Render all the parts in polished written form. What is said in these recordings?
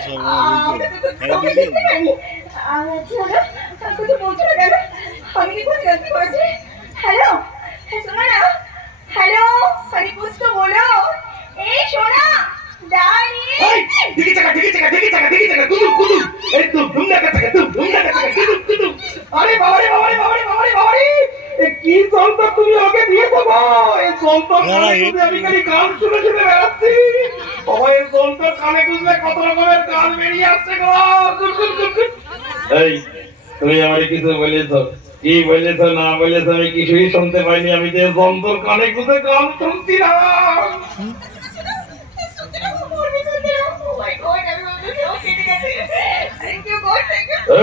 Hello सुनो ना, hello अरे कुछ तो बोलो। ए सोना डार्लिंग, दिखी चका कुदू एकदम ढूंढना का कुदू। अरे बाबा रे ये की যন্ত্র তুমি ওকে দিয়েছো গো? এই যন্ত্র কানে আমি খালি গান শুনে বেড়াচ্ছি। বাবা এই যন্ত্র কানে গুজলে কত রকমের গান বেরিয়ে আসছে গো। এই তুমি আমারে কিছু বলেছো? কি বলেছো না বলেছো আমি কিছুই শুনতে পাইনি। আমি যে যন্ত্র কানে গুজে গান শুনছিলাম।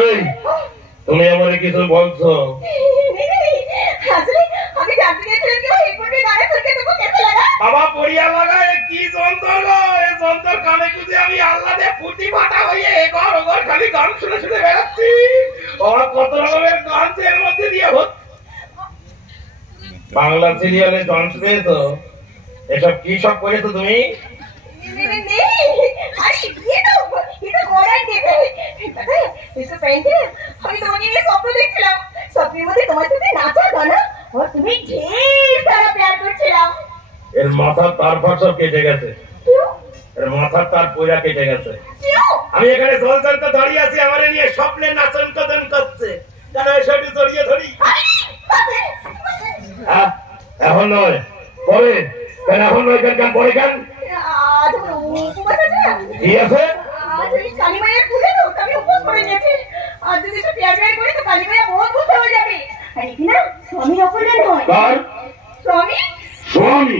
এই তুমি আমারে কিছু বলছো? বাবা পড়িয়া লাগা কি যন্ত্র গো? এই যন্ত্র কানে গুজে আমি আল্লাহতে ফুটি ফাটা হয়ে এগর ওগর খালি গান শুনে বেড়াচ্ছি। ওরা কত রকমের গান এর মধ্যে দিয়ে বাংলা সিরিয়ালে ডান্স পেয়েছো? এসব কি সব করেছো তুমি? এর মাথার তার সব কেটে গেছে, এর মাথার তার পয়রা কেটে গেছে। আমি এখানে জলজন্ত দাঁড়িয়ে আছি, আমার নিয়ে স্বপ্নে নাচন কদন করছে। কেন এসব জড়িয়ে ধরি? এখন নয় পরে, কেন এখন নয়? কেন পরে? কেন কি আছে? স্বামী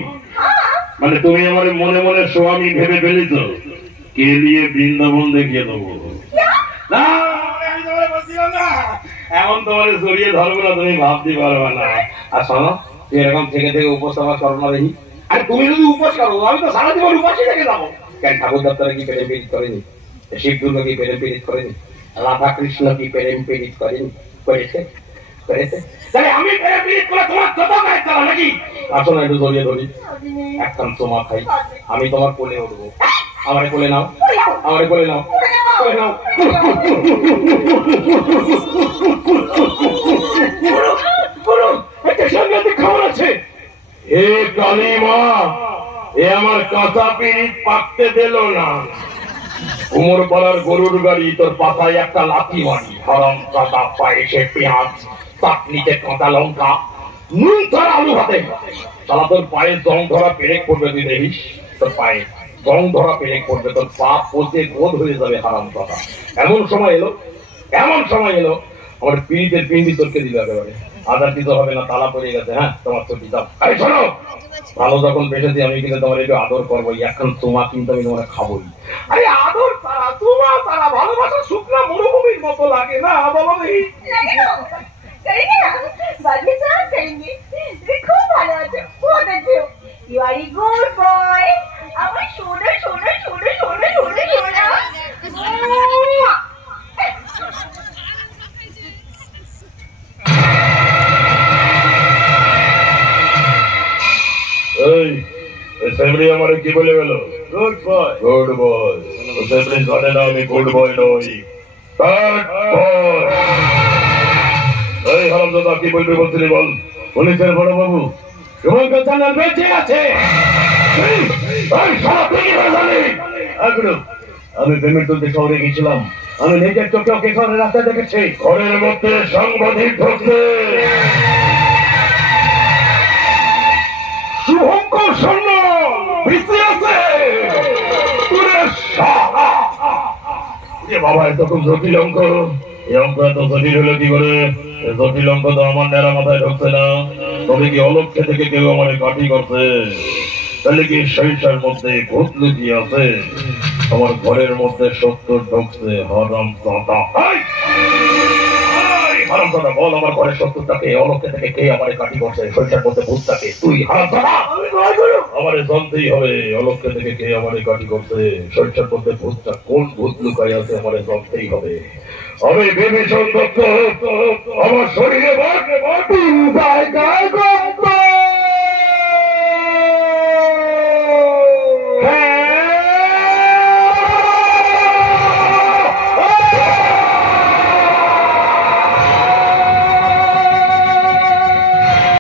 মানে তুমি আমার মনে মনে স্বামী ভেবে ফেলেছ? কে নিয়ে বৃন্দাবন দেখিয়ে দেবো না, এমন তোমার জড়িয়ে ধরবো না, তুমি ভাবতে পারবে না। আর শোনো, তুই এরকম থেকে উপস্থাপন করো না দেখি। আর তুমি যদি উপোস করো, আমি তো সারা জীবন উপাসই থেকে যাবো। কেন ঠাকুর দপ্তরে কি প্রেম পীড়িত করেনি? শিব দুর্গা কি প্রেম পীড়িত করেনি? রাধা কৃষ্ণ কি প্রেম পীড়িত করেনি? করেছে? তাহলে আমি প্রেম পীড়িত করে তোমার কত কাজ চালা নাকি? আসো না একটু জড়িয়ে ধরি, একখান তোমা খাই, আমি তোমার কোলে উঠবো। আমারে কোলে নাও, আমারে কোলে নাও, কোলে নাও। একটা সাংঘাতিক খবর আছে। হে কালী মা, এ আমার কাঁচা পিড়িত পাকতে দিল না। উমর পাড়ার গরুর গাড়ি তোর পাতায় একটা লাথি মারি। হরম কাঁচা পায়েসে পেঁয়াজ, চাটনিতে কাঁচা লঙ্কা, নুন ছাড়া আলু ভাতে। তারা তোর পায়ে জং ধরা পেরেক পড়বে, তুই দেখিস তোর পায়ে জং ধরা পেরেক পড়বে, তোর পা পচে গোদ হয়ে যাবে। হারাম কথা। এমন সময় এলো আমার পিড়িতের পিন্ডি তোরকে দিবে একেবারে। আধার দিতে হবে না, তালা পড়ে গেছে। হ্যাঁ তোমার ছুটি দাও। আরে শোনো, ভালো যখন বেঁচেছি আমি কিন্তু তোমার একটু আদর করবো। এখন তোমা কিন্তু আমি তোমার খাবোই। আরে আদর তারা, তোমা তারা, ভালোবাসা শুকনা মরুভূমির মতো লাগে না? বলো দেখি। খুব ভালো আছে, বহুত আছে। You are a good boy. আমার সোনা সোনা সোনা সোনা সোনা সোনা। আমার কি বলে গেল? Good boy, good boy. জানে না আমি গুড বয় নই, ব্যাড বয়। এই হারামজাদা কি বলবি বলছিলি বল? পুলিশের বড় বাবু তোমাকে জানার বেঁচে আছে। আমি পেমেন্ট তুলতে শহরে গেছিলাম, আমি নিজের চোখে ওকে শহরের রাস্তা দেখেছি। ঘরের মধ্যে সাংবাদিক ঢুকছে, শুভঙ্কর সৈন্য ভিতরে আছে। বাবা এত খুব জটিল অঙ্ক, এই অঙ্ক এত জটিল হলো কি করে? জটিল অঙ্ক তো আমার নেড়া মাথায় ঢুকছে না। তবে কি অলক্ষ্যে থেকে কেউ আমার কাঠি করছে? তাহলে কি শৈশার মধ্যে ভূত লুকিয়ে আছে? আমার ঘরের মধ্যে সত্য ঢুকছে। হারামজাদা, হারামজাদা বল, আমার ঘরের সত্যটাকে অলক্ষ্যে থেকে কে আমার কাঠি করছে? শৈশার মধ্যে ভূতটাকে তুই? হারামজাদা আমারে জানতেই হবে, অলক্ষ্যে থেকে কে আমার কাঠি করছে? শৈশার মধ্যে ভূতটা কোন ভূত লুকাই আছে আমারে জানতেই হবে। আমি বিভীষণ দত্ত, আমার শরীরে জায়গায়